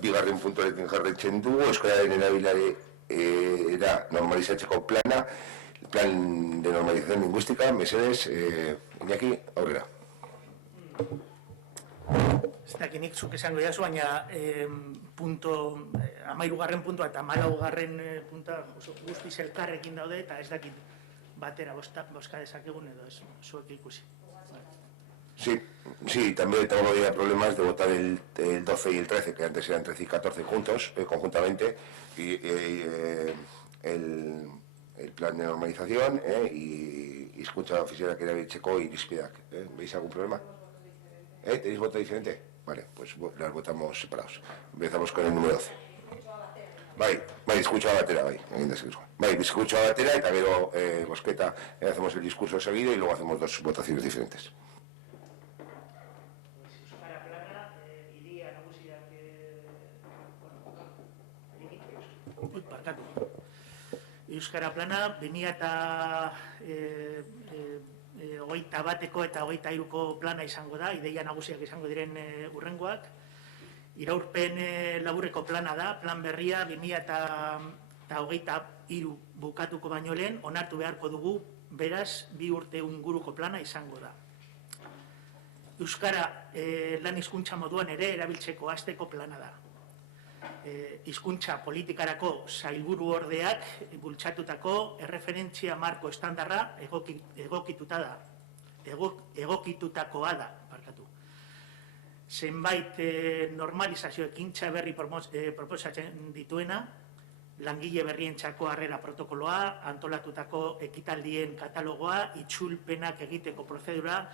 bigarren puntuarekin jarraitzen dugu, euskararen erabilare era normalizatzeko plana, plan de normalización lingüística, mesedes, Iñaki, aurrera. Ez dakinik zuk esango jazu, baina 13. puntua eta 14. puntua guztiz elkarrekin daude, eta ez dakit batera bozka dezakegun edo ez zuek ikusi. Sí, también tengo problemas de votar el 12 y el 13, que antes eran 13 y 14 juntos, conjuntamente, y el plan de normalización y escucha oficial que era Checo y Lispidac. ¿Veis algún problema? ¿Tenéis voto diferente? Vale, pues las votamos separados. Empezamos con el número 12. Bai, escucho a batera, escucho a batera, eta gero bozketa, hacemos el discurso seguido y luego hacemos dos votaciones diferentes. Euskara plana 2021ko eta 2023ko plana izango da, ideia nagusiak izango diren urrengoak. Iraurpen laburreko plana da, plan berria 2023 bukatuko baino lehen onartu beharko dugu, beraz 2 urte inguruko plana izango da. Euskara lan hizkuntza moduan ere erabiltzeko hasteko plana da. Hizkuntza politikarako sailburu ordeak bultzatutako erreferentzia marko estandarra egokitutakoa da. Zenbait normalizazio ekintza berri proposatzen dituena, langile berrientzako harrera protokoloa, antolatutako ekitaldien katalogoa, itzulpenak egiteko prozedura,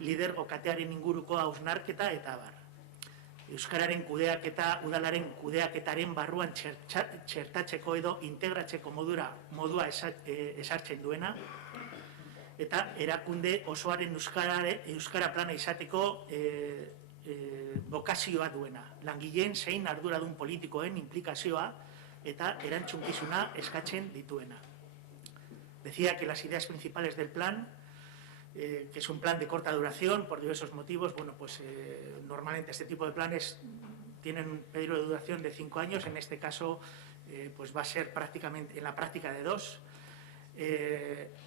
lidergo katearen inguruko hausnarketa eta abar. Euskararen kudeaketa, udalaren kudeaketaren barruan txertatzeko edo integratzeko modua esartzen duena, eta erakunde osoaren euskara plana izateko bokazioa duena, langileen zein arduradun politikoen implikazioa eta erantzunkizuna eskatzen dituena. Decía que las ideas principales del plan, que es un plan de corta duración por diversos motivos, bueno, pues normalmente este tipo de planes tienen un periodo de duración de 5 años, en este caso pues va a ser prácticamente en la práctica de 2.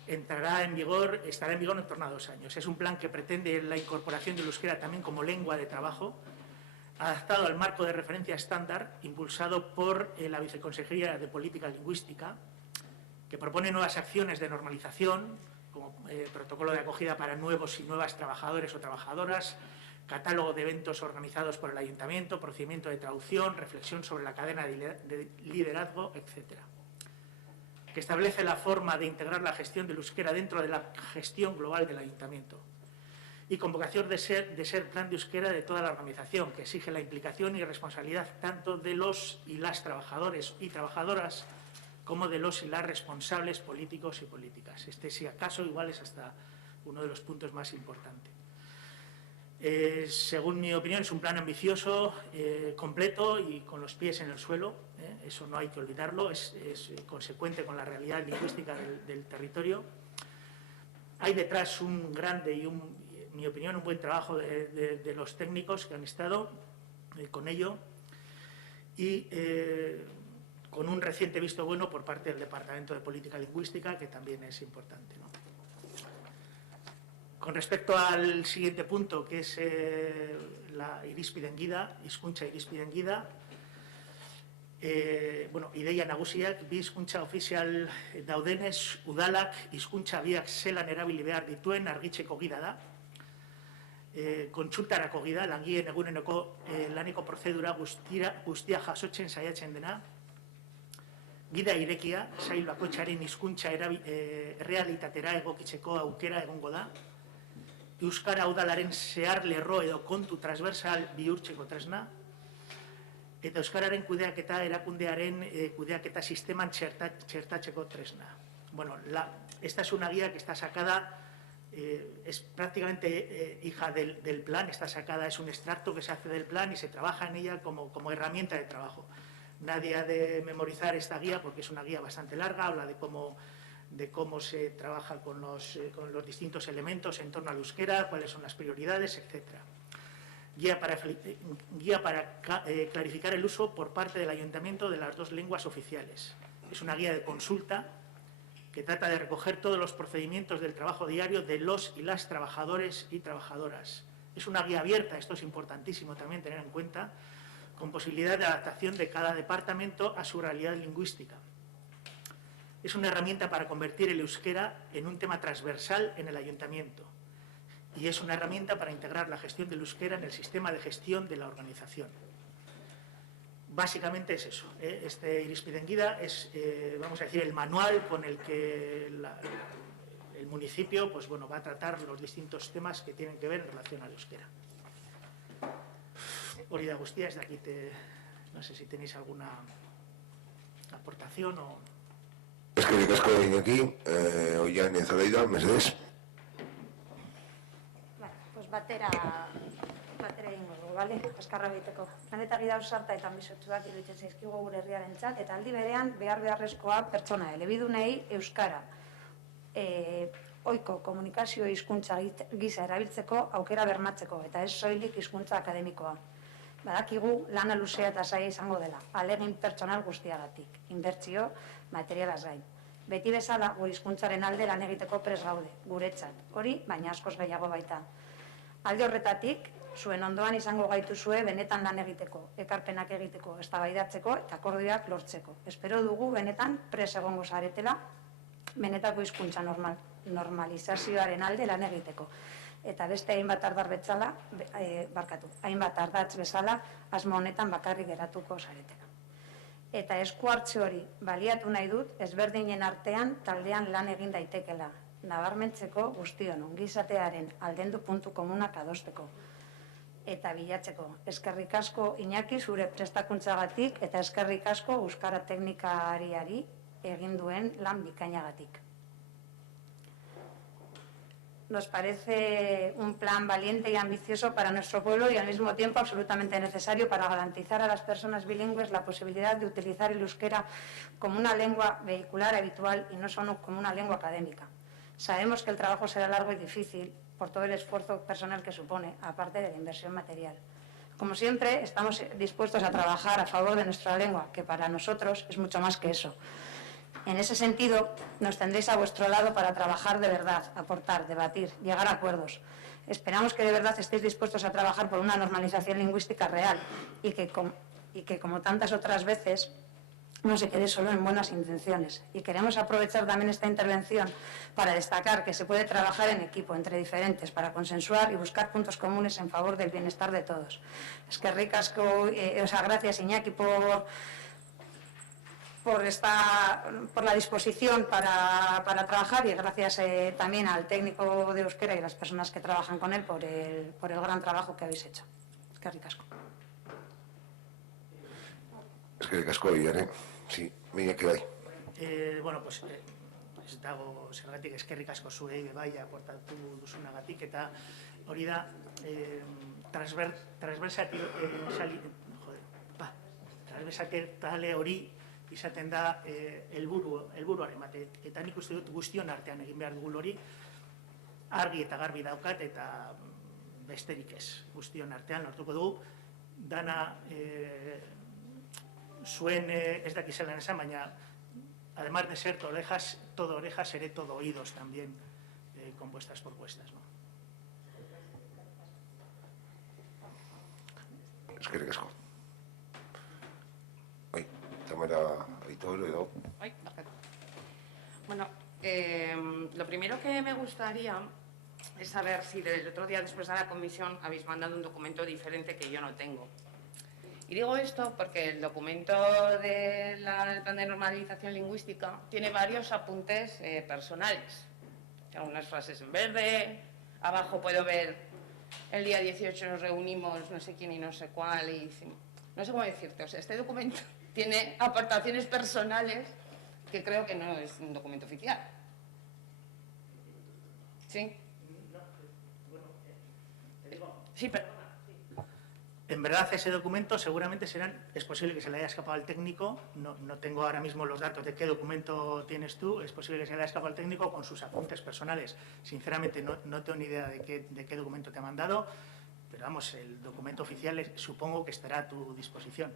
Estará en vigor en torno a 2 años. Es un plan que pretende la incorporación del euskera también como lengua de trabajo, adaptado al marco de referencia estándar, impulsado por la Viceconsejería de Política Lingüística, que propone nuevas acciones de normalización, como protocolo de acogida para nuevos y nuevas trabajadores o trabajadoras, catálogo de eventos organizados por el Ayuntamiento, procedimiento de traducción, reflexión sobre la cadena de liderazgo, etc. Que establece la forma de integrar la gestión del euskera dentro de la gestión global del Ayuntamiento. Y con vocación de ser plan de euskera de toda la organización, que exige la implicación y responsabilidad tanto de los y las trabajadores y trabajadoras como de los y las responsables políticos y políticas. Si acaso, igual es hasta uno de los puntos más importantes. Según mi opinión, es un plan ambicioso, completo y con los pies en el suelo. Eso no hay que olvidarlo, es consecuente con la realidad lingüística del territorio. Hay detrás un grande y, en mi opinión, un buen trabajo de los técnicos que han estado con ello y con un reciente visto bueno por parte del Departamento de Política Lingüística, que también es importante, ¿no? Con respecto al siguiente punto, que es la irizpideen gida, hizkuntza irizpideen gida, ideia nagusiak, bi hizkuntza ofizial daudenez, udalak hizkuntza biak zelan erabili behar dituen argitzeko gida da. Kontsultarako gida, langileen eguneneko laneko prozedura guztia jasotzen saiatzen dena. Gida irekia, sail bakoitzaren hizkuntza errealitatera egokitzeko aukera egongo da. Euskara udalaren zehar lerro edo kontu transversal bihurtzeko tresna. Eta euskararen kudeaketa erakundearen kudeaketa sisteman txertatzeko tresna. Bueno, esta es una guía que está sacada, es prácticamente hija del plan, está sacada, es un extracto que se hace del plan y se trabaja en ella como herramienta de trabajo. Nadie ha de memorizar esta guía porque es una guía bastante larga, habla de cómo se trabaja con los distintos elementos en torno al euskera, cuáles son las prioridades, etc. guía para clarificar el uso por parte del Ayuntamiento de las 2 lenguas oficiales. Es una guía de consulta que trata de recoger todos los procedimientos del trabajo diario de los y las trabajadores y trabajadoras. Es una guía abierta, esto es importantísimo también tener en cuenta, con posibilidad de adaptación de cada departamento a su realidad lingüística. Es una herramienta para convertir el euskera en un tema transversal en el ayuntamiento y es una herramienta para integrar la gestión del euskera en el sistema de gestión de la organización. Básicamente es eso. Este Irizpidengida es, vamos a decir, el manual con el que el municipio pues, bueno, va a tratar los distintos temas que tienen que ver en relación al euskera. Hori da guztia, ez dakit, no sé si tenéis alguna aportación o... Eskerrik asko Iñaki, Oian Ezaleida, mesedez. Pues batera egingo dugu, bale? Azkarra egiteko. Planetari dauzarta eta ambiziotuak iruditzen zaizkigu gure herriarentzat, eta aldi berean beharrezkoa pertsona elebidunei euskara ohiko komunikazio hizkuntza gisa erabiltzeko aukera bermatzeko, eta ez soilik hizkuntza akademikoa. Badakigu lana luzea eta zaila izango dela, alegin pertsonal guztiagatik, inbertsio materialaz gain. Beti bezala, gure hizkuntzaren alde lan egiteko prest gaude, guretzat. Hori, baina askoz gehiago baita. Alde horretatik, zuen ondoan izango gaituzue benetan lan egiteko, ekarpenak egiteko, eztabaidatzeko eta akordioak lortzeko. Espero dugu benetan prest egongo zaretela, benetako hizkuntza normalizazioaren alde lan egiteko. Eta beste hainbat ardatz bezala, asmo honetan bakarrik geratuko zaretela. Eta esku hartze hori baliatu nahi dut, ezberdinen artean taldean lan egin daitekela, nabarmentzeko guztion ongizatearen aldendu puntu komunak adosteko eta bilatzeko. Eskerrik asko Iñaki zure prestakuntzagatik eta eskerrik asko euskara teknikariari egin duen lan bikainagatik. Nos parece un plan valiente y ambicioso para nuestro pueblo y al mismo tiempo absolutamente necesario para garantizar a las personas bilingües la posibilidad de utilizar el euskera como una lengua vehicular habitual y no solo como una lengua académica. Sabemos que el trabajo será largo y difícil por todo el esfuerzo personal que supone, aparte de la inversión material. Como siempre, estamos dispuestos a trabajar a favor de nuestra lengua, que para nosotros es mucho más que eso. En ese sentido, nos tendréis a vuestro lado para trabajar de verdad, aportar, debatir, llegar a acuerdos. Esperamos que de verdad estéis dispuestos a trabajar por una normalización lingüística real y que como tantas otras veces, no se quede solo en buenas intenciones. Y queremos aprovechar también esta intervención para destacar que se puede trabajar en equipo, entre diferentes, para consensuar y buscar puntos comunes en favor del bienestar de todos. Eskerrik asko, gracias Iñaki por la disposición para trabajar y gracias también al técnico de euskera y las personas que trabajan con él por el gran trabajo que habéis hecho. Eskerrik asko. Eskerrik asko, Iñaki. Sí, Iñaki bai. Bueno, pues ez dago zergatik eskerrik asko zuei bai aportatu duzunagatik eta hori da transversatale hori izaten da helburuaren bat, eta nik uste dut guztion artean egin behar dugu hori argi eta garbi daukat eta besterik ez guztion artean lortuko dugu dana zuen ez dakizela esan, baina además de ser todo orejas, seré todo oídos también con vuestras propuestas, ¿no? Eskerrik asko. Bai, Tamara Aitor edo. Ay, perfecto. Bueno, lo primero que me gustaría es saber si del otro día después de la comisión habéis mandado un documento diferente que yo no tengo. Y digo esto porque el documento del plan de normalización lingüística tiene varios apuntes personales. Algunas frases en verde, abajo puedo ver el día 18 nos reunimos no sé quién y no sé cuál, y no sé cómo decirte. O sea, este documento tiene aportaciones personales que creo que no es un documento oficial. ¿Sí? Sí, pero... En verdad, ese documento seguramente es posible que se le haya escapado al técnico, no tengo ahora mismo los datos de qué documento tienes tú, es posible que se le haya escapado al técnico con sus apuntes personales. Sinceramente, no tengo ni idea de qué documento te ha mandado. Pero vamos, el documento oficial supongo que estará a tu disposición.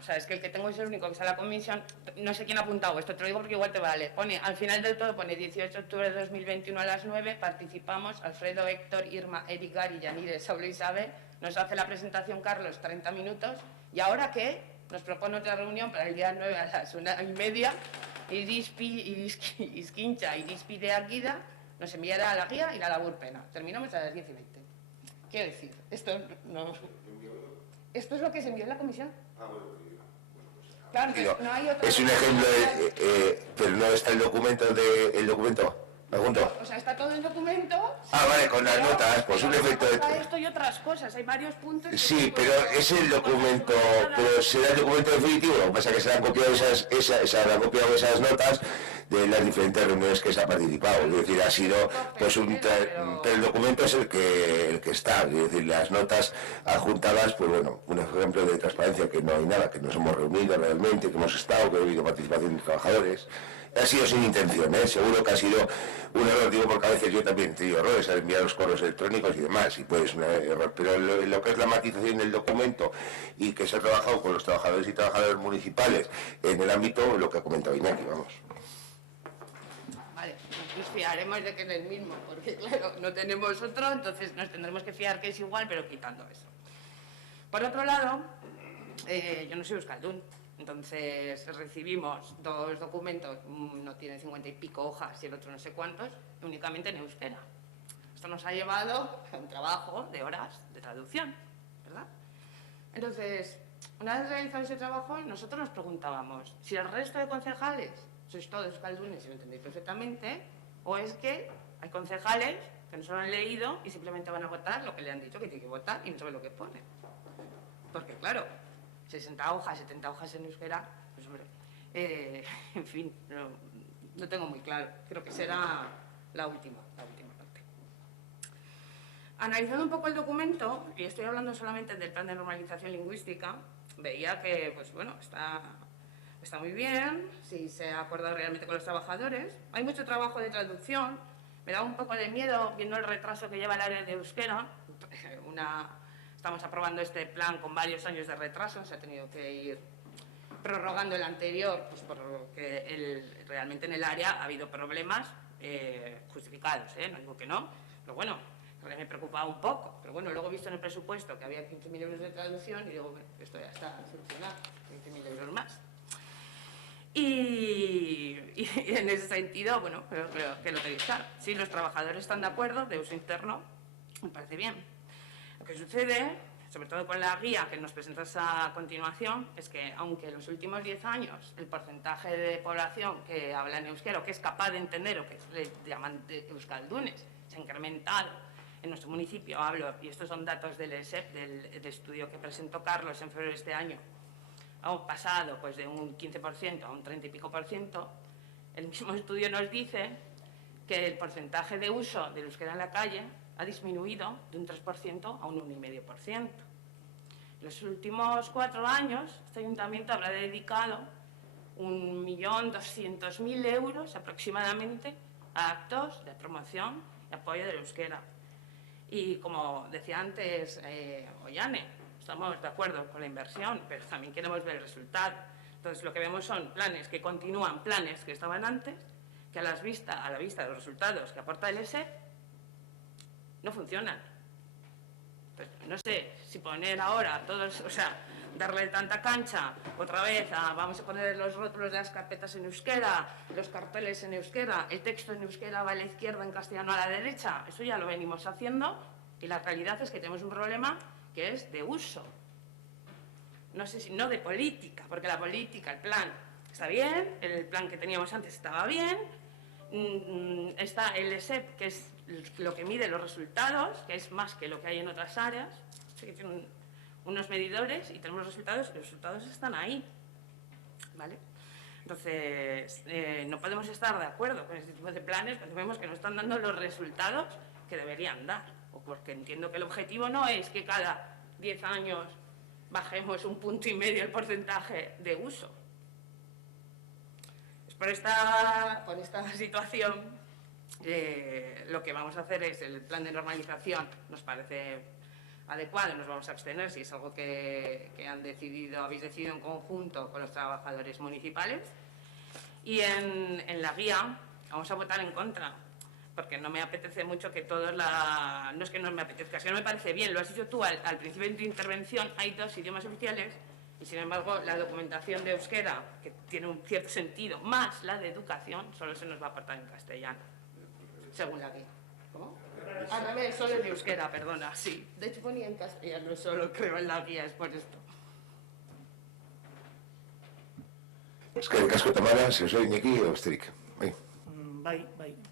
O sea, es que el que tengo es el único que sale a la comisión. No sé quién ha apuntado esto, te lo digo porque igual te vale. Pone, al final del todo, pone 18 de octubre de 2021 a las 9, participamos Alfredo, Héctor, Irma, Eric, Gary, Yanire, Saulo y Isabel. Nos hace la presentación Carlos, 30 minutos. ¿Y ahora qué? Nos propone otra reunión para el día 9 a las 1:30. Isquincha y Dispi de Arguida nos enviará la guía y la labor pena. Terminamos a las 10:20. Quiero decir, esto no... ¿Esto es lo que se envió en la comisión? Claro, no hay otra... Es un ejemplo, pero no está el documento ¿El documento? ¿Me junto? O sea, está todo el documento... Vale, con las notas, pues un efecto de... Esto y otras cosas, hay varios puntos... Sí, pero es el documento, pero será el documento definitivo. Lo que pasa es que se han copiado esas notas de las diferentes reuniones que se ha participado. Es decir, ha sido, pues pero el documento es el que está. Es decir, las notas adjuntadas, pues bueno, un ejemplo de transparencia, que no hay nada, que nos hemos reunido realmente, que hemos estado, que ha habido participación de trabajadores. Ha sido sin intención, seguro que ha sido un error, digo, porque a veces yo también he tenido errores al enviar los correos electrónicos y demás, y pues un error, pero lo que es la matización del documento y que se ha trabajado con los trabajadores y trabajadoras municipales en el ámbito, lo que ha comentado Iñaki, vamos. Vale, nos fiaremos de que es el mismo, porque claro, no tenemos otro, entonces nos tendremos que fiar que es igual, pero quitando eso. Por otro lado, yo no soy euskaldun. Entonces recibimos dos documentos, uno tiene 50 y pico hojas y el otro no sé cuántos, únicamente en euskera. Esto nos ha llevado a un trabajo de horas de traducción, ¿verdad? Entonces, una vez realizado ese trabajo, nosotros nos preguntábamos si el resto de concejales sois todos euskaldunes y lo entendéis perfectamente, o es que hay concejales que no se lo han leído y simplemente van a votar lo que le han dicho que tiene que votar y no saben lo que pone. Porque claro, 60 hojas, 70 hojas en euskera, pues hombre, en fin, no tengo muy claro. Creo que será la última parte. Analizando un poco el documento, y estoy hablando solamente del plan de normalización lingüística, veía que, pues bueno, está muy bien, si se ha acordado realmente con los trabajadores. Hay mucho trabajo de traducción. Me da un poco de miedo viendo el retraso que lleva el área de euskera. Estamos aprobando este plan con varios años de retraso, se ha tenido que ir prorrogando el anterior, pues porque realmente en el área ha habido problemas justificados, no digo que no, pero bueno, me preocupaba un poco. Pero bueno, luego he visto en el presupuesto que había 15.000 euros de traducción y digo, bueno, esto ya está solucionado, 15.000 euros más. Y en ese sentido, bueno, creo que lo tenéis claro. Si los trabajadores están de acuerdo, de uso interno, me parece bien. Lo que sucede, sobre todo con la guía que nos presentas a continuación, es que aunque en los últimos 10 años el porcentaje de población que habla en euskera o que es capaz de entender o que le llaman euskaldunes se ha incrementado en nuestro municipio, hablo, y estos son datos del ESEP, del estudio que presentó Carlos en febrero de este año, hemos pasado pues, de un 15% a un 30 y pico %, el mismo estudio nos dice que el porcentaje de uso del euskera en la calle ha disminuido de un 3% a un 1,5%. En los últimos 4 años, este ayuntamiento habrá dedicado 1.200.000 euros aproximadamente a actos de promoción y apoyo del euskera. Y como decía antes Ollane, estamos de acuerdo con la inversión, pero también queremos ver el resultado. Entonces, lo que vemos son planes que continúan, planes que estaban antes, que a la vista de los resultados que aporta el ESEP, no funcionan. Pues no sé si poner ahora todos, o sea, darle tanta cancha otra vez vamos a poner los rótulos de las carpetas en euskera, los carteles en euskera, el texto en euskera va a la izquierda, en castellano a la derecha. Eso ya lo venimos haciendo y la realidad es que tenemos un problema que es de uso. No sé si no de política, porque la política, el plan está bien, el plan que teníamos antes estaba bien, está el ESEP, que es lo que mide los resultados, que es más que lo que hay en otras áreas. Sí que tienen unos medidores y tenemos los resultados están ahí, ¿vale? Entonces, no podemos estar de acuerdo con este tipo de planes cuando vemos que no están dando los resultados que deberían dar, o porque entiendo que el objetivo no es que cada 10 años bajemos 1,5 puntos el porcentaje de uso. Es por esta situación lo que vamos a hacer es el plan de normalización, nos parece adecuado, nos vamos a abstener si es algo que habéis decidido en conjunto con los trabajadores municipales. Y en la guía vamos a votar en contra, porque no me apetece mucho que todos no es que no me apetezca, es que no me parece bien. Lo has dicho tú al principio de tu intervención, hay 2 idiomas oficiales y, sin embargo, la documentación de euskera, que tiene un cierto sentido, más la de educación, solo se nos va a aportar en castellano, según la guía. ¿Cómo? Al revés, solo en euskera, perdona, sí. De hecho ponía en castellano, solo creo en la guía, es por esto. Es que el casco Tamara, si os soy Iñaki o Besterik. Bai.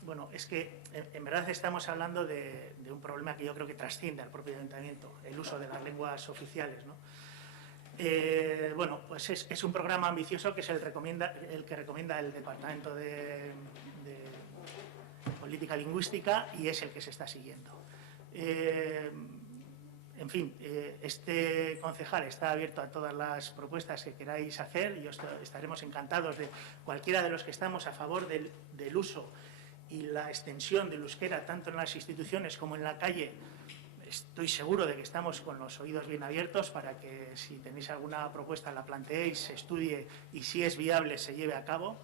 Bueno, es que en verdad estamos hablando de un problema que yo creo que trasciende al propio ayuntamiento, el uso de las lenguas oficiales, ¿no? Bueno, pues es un programa ambicioso que es el que recomienda el Departamento de Política Lingüística y es el que se está siguiendo. En fin, este concejal está abierto a todas las propuestas que queráis hacer y estaremos encantados de cualquiera de los que estamos a favor del uso y la extensión del euskera tanto en las instituciones como en la calle. Estoy seguro de que estamos con los oídos bien abiertos para que, si tenéis alguna propuesta, la planteéis, se estudie y, si es viable, se lleve a cabo.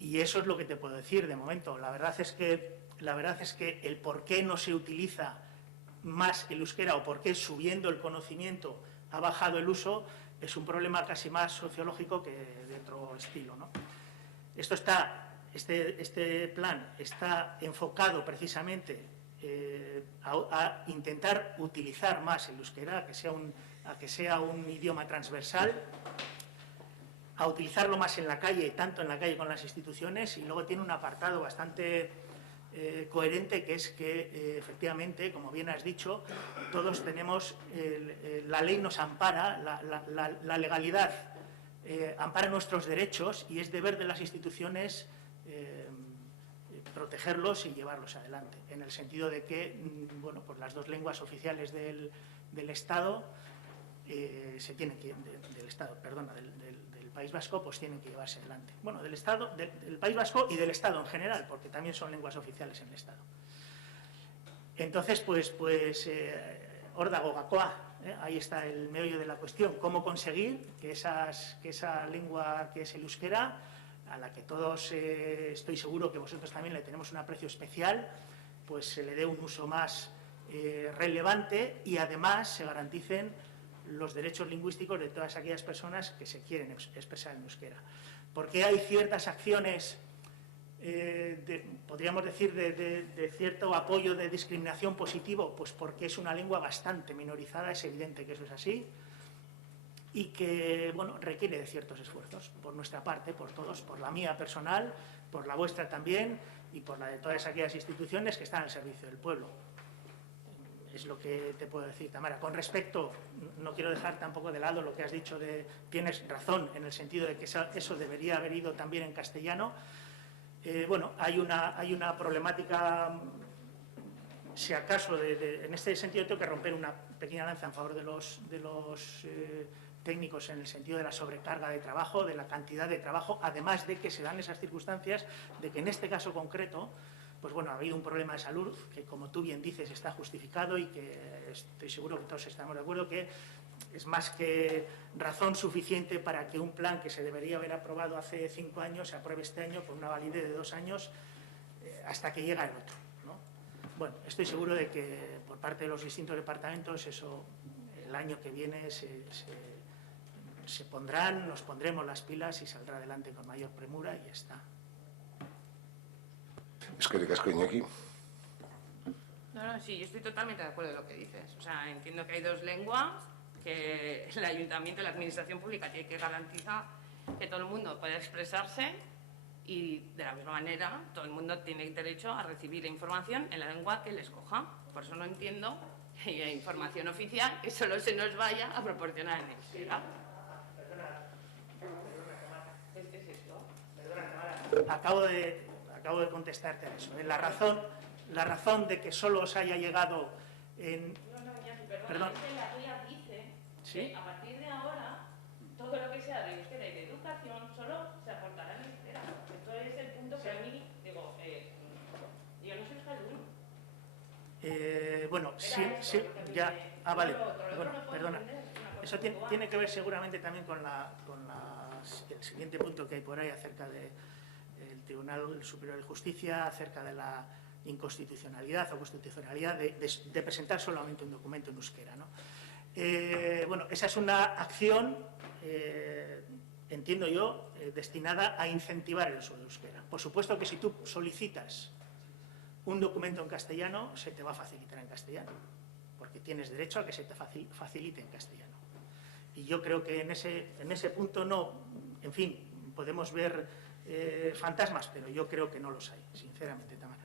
Y eso es lo que te puedo decir de momento. La verdad es que el por qué no se utiliza más el euskera o por qué, subiendo el conocimiento, ha bajado el uso, es un problema casi más sociológico que de otro estilo, ¿no? Este plan está enfocado precisamente a intentar utilizar más el euskera, a que sea un idioma transversal, a utilizarlo más en la calle, tanto en la calle como en las instituciones, y luego tiene un apartado bastante coherente, que es que efectivamente, como bien has dicho, todos tenemos, la ley nos ampara, la legalidad ampara nuestros derechos y es deber de las instituciones protegerlos y llevarlos adelante, en el sentido de que, bueno, pues las 2 lenguas oficiales del Estado del País Vasco, pues tienen que llevarse adelante. Bueno, del País Vasco y del Estado en general, porque también son lenguas oficiales en el Estado. Entonces, órdago gakoa, ahí está el meollo de la cuestión. ¿Cómo conseguir que esa lengua que es el euskera, a la que todos estoy seguro que vosotros también le tenemos un aprecio especial, pues se le dé un uso más relevante y además se garanticen los derechos lingüísticos de todas aquellas personas que se quieren expresar en euskera? Porque hay ciertas acciones, podríamos decir, de cierto apoyo de discriminación positivo, pues porque es una lengua bastante minorizada, es evidente que eso es así, y que, bueno, requiere de ciertos esfuerzos por nuestra parte, por todos, por la mía personal, por la vuestra también y por la de todas aquellas instituciones que están al servicio del pueblo. Es lo que te puedo decir, Tamara. Con respecto, no quiero dejar tampoco de lado lo que has dicho tienes razón en el sentido de que eso debería haber ido también en castellano. Bueno, hay una problemática, si acaso, en este sentido tengo que romper una pequeña lanza en favor de los técnicos, en el sentido de la sobrecarga de trabajo, de la cantidad de trabajo, además de que se dan esas circunstancias de que en este caso concreto, pues bueno, ha habido un problema de salud que, como tú bien dices, está justificado y que estoy seguro que todos estamos de acuerdo que es más que razón suficiente para que un plan que se debería haber aprobado hace 5 años se apruebe este año con una validez de 2 años hasta que llega el otro, ¿no? Bueno, estoy seguro de que por parte de los distintos departamentos eso el año que viene nos pondremos las pilas y saldrá adelante con mayor premura y ya está. Es que el casco Iñaki. No, sí, yo estoy totalmente de acuerdo en lo que dices. O sea, entiendo que hay 2 lenguas, que el ayuntamiento, la administración pública tiene que garantizar que todo el mundo pueda expresarse y, de la misma manera, todo el mundo tiene derecho a recibir información en la lengua que él escoja. Por eso no entiendo que haya información oficial que solo se nos vaya a proporcionar en euskera. ¿Qué es esto? Acabo de contestarte a eso. La razón de que solo os haya llegado en... No, ya, perdón. Es que la guía dice ¿sí? que a partir de ahora todo lo que sea de euskera y de educación solo se aportará en euskera. Esto es el punto que a mí, digo, Bueno, sí, ya... Ah, vale, bueno, perdona. Eso tiene que ver seguramente también con el siguiente punto que hay por ahí acerca del Tribunal Superior de Justicia, acerca de la inconstitucionalidad o constitucionalidad de presentar solamente un documento en euskera, ¿no? Bueno, esa es una acción, entiendo yo, destinada a incentivar el uso del euskera. Por supuesto que si tú solicitas un documento en castellano, se te va a facilitar en castellano, porque tienes derecho a que se te facilite en castellano. Y yo creo que en ese punto no, en fin, podemos ver fantasmas, pero yo creo que no los hay, sinceramente, Tamara.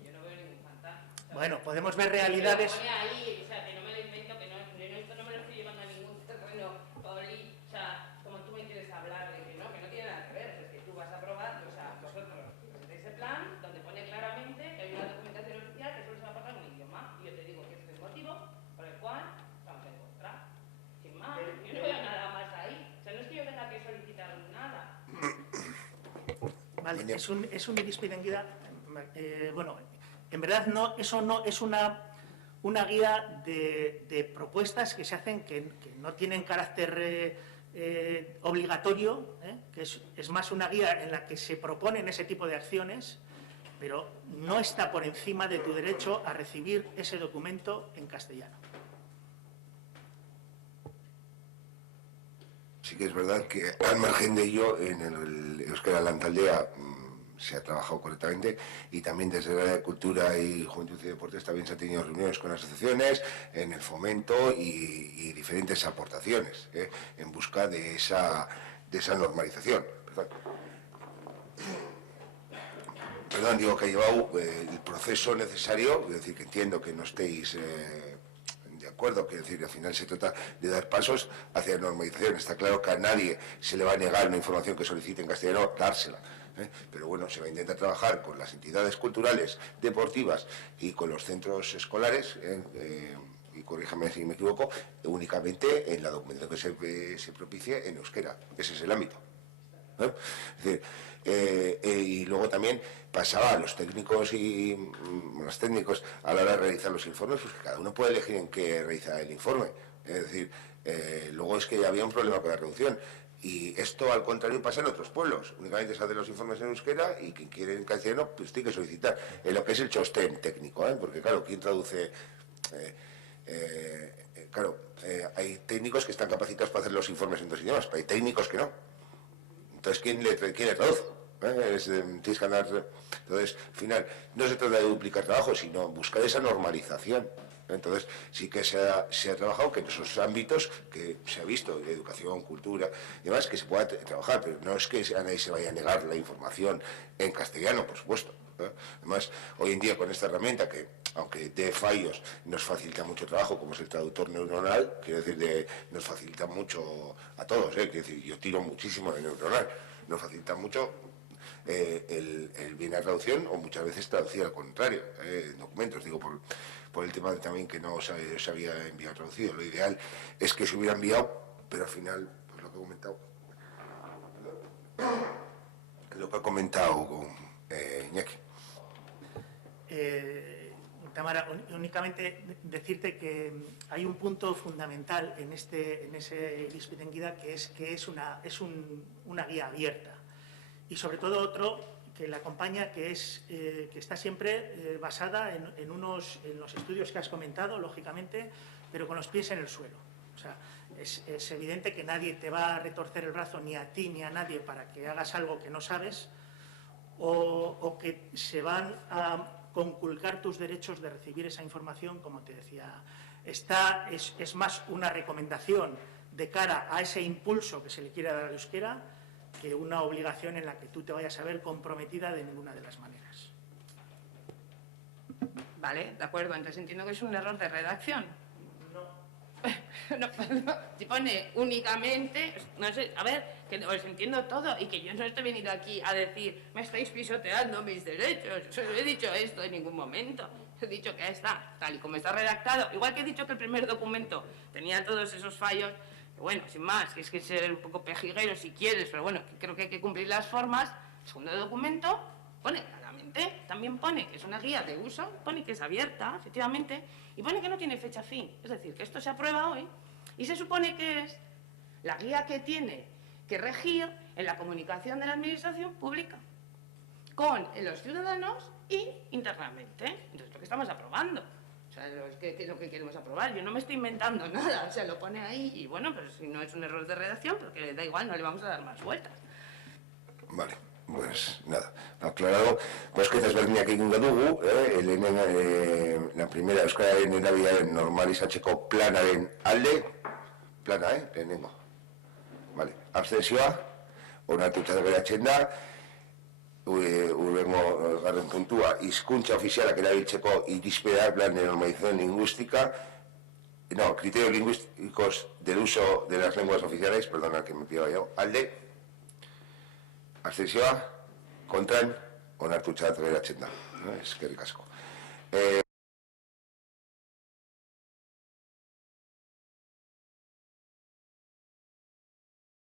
Yo no veo ningún fantasma. Bueno, podemos ver realidades... Pone ahí, o sea, que no me lo invento, que esto no me lo estoy llevando a ningún terreno, Pauli, o sea, como tú me quieres hablar de que no tiene nada que ver, es que tú vas a aprobar, o sea, vosotros presentáis ese plan donde pone claramente que hay una documentación oficial que solo se va a pagar en un idioma, y yo te digo que ese es el motivo por el cual estamos en contra. Sin más, yo no veo nada más ahí, o sea, no es que yo tenga que solicitar nada. Vale, es un irizpidenguida, bueno, en verdad no, eso no es una guía de propuestas que se hacen que no tienen carácter obligatorio, que es más una guía en la que se proponen ese tipo de acciones, pero no está por encima de tu derecho a recibir ese documento en castellano. Sí que es verdad que al margen de ello, en el Euskera Lantaldea se ha trabajado correctamente, y también desde la área de Cultura y Juventud y Deportes también se han tenido reuniones con asociaciones en el fomento y diferentes aportaciones en busca de esa normalización. Perdón, digo que ha llevado el proceso necesario, es decir, que entiendo que no estéis... de acuerdo, que decir, al final se trata de dar pasos hacia la normalización. Está claro que a nadie se le va a negar una información que solicite en castellano, dársela. Pero bueno, se va a intentar trabajar con las entidades culturales, deportivas y con los centros escolares, y corríjame si me equivoco, únicamente en la documentación que se propicie en euskera. Ese es el ámbito. Es decir, y luego también pasaba a los técnicos a la hora de realizar los informes, pues que cada uno puede elegir en qué realizar el informe. Es decir, luego es que había un problema con la traducción, y esto al contrario pasa en otros pueblos. Únicamente se hacen los informes en euskera, y quien quiere en castellano pues tiene que solicitar en lo que es el chostén técnico, porque claro, ¿quién traduce? Hay técnicos que están capacitados para hacer los informes en dos idiomas, pero hay técnicos que no. Entonces, ¿quién le traduce? Tienes que andar... Entonces, al final, no se trata de duplicar trabajo, sino buscar esa normalización. Entonces, sí que se ha trabajado que en esos ámbitos que se ha visto, educación, cultura y demás, que se pueda trabajar, pero no es que a nadie se vaya a negar la información en castellano, por supuesto. Además, hoy en día con esta herramienta que, aunque dé fallos, nos facilita mucho trabajo, como es el traductor neuronal, quiero decir, nos facilita mucho a todos, quiero decir, yo tiro muchísimo de neuronal, nos facilita mucho el bien a traducción, o muchas veces traducir al contrario, documentos, digo, por el tema también que no se había enviado traducido. Lo ideal es que se hubiera enviado, pero al final, pues lo que ha comentado Iñaki. Tamara, únicamente decirte que hay un punto fundamental en ese irizpidenguida, que es una guía abierta, y sobre todo otro que la acompaña, que está siempre basada en los estudios que has comentado, lógicamente, pero con los pies en el suelo. O sea, es evidente que nadie te va a retorcer el brazo, ni a ti ni a nadie, para que hagas algo que no sabes, o que se van a conculcar tus derechos de recibir esa información, como te decía. Es más una recomendación de cara a ese impulso que se le quiere dar al euskera, que una obligación en la que tú te vayas a ver comprometida de ninguna de las maneras. Vale, de acuerdo, entonces entiendo que es un error de redacción. No, si pone únicamente, no sé, a ver, que os entiendo todo, y que yo no estoy venido aquí a decir, me estáis pisoteando mis derechos. Yo no he dicho esto en ningún momento. He dicho que está tal y como está redactado, igual que he dicho que el primer documento tenía todos esos fallos. Bueno, sin más, que es que ser un poco pejiguero si quieres, pero bueno, creo que hay que cumplir las formas. El segundo documento pone claramente, también pone que es una guía de uso, pone que es abierta, efectivamente, y pone que no tiene fecha fin. Es decir, que esto se aprueba hoy y se supone que es la guía que tiene que regir en la comunicación de la administración pública con los ciudadanos y internamente. Entonces, lo que estamos aprobando. O sea, lo que queremos aprobar. Yo no me estoy inventando nada. O sea, lo pone ahí y bueno, pero si no es un error de redacción, porque da igual, no le vamos a dar más vueltas. Vale, pues nada, aclarado. Pues que desberdinak egingo dugu, la primera euskararen erabilera normalizatzeko planaren alde, plana, lehenengo. Vale, abstentzioa, onartuta geratzen da. Hurrengo garren puntua, hizkuntza ofizialak erabiltzeko irizpideak, plan de normalización lingüística, no, criterios lingüísticos del uso de las lenguas oficiales, perdona que me pido yo, alde, abstentzioa, kontran, onartuta geratzen da. Eskerrik asko.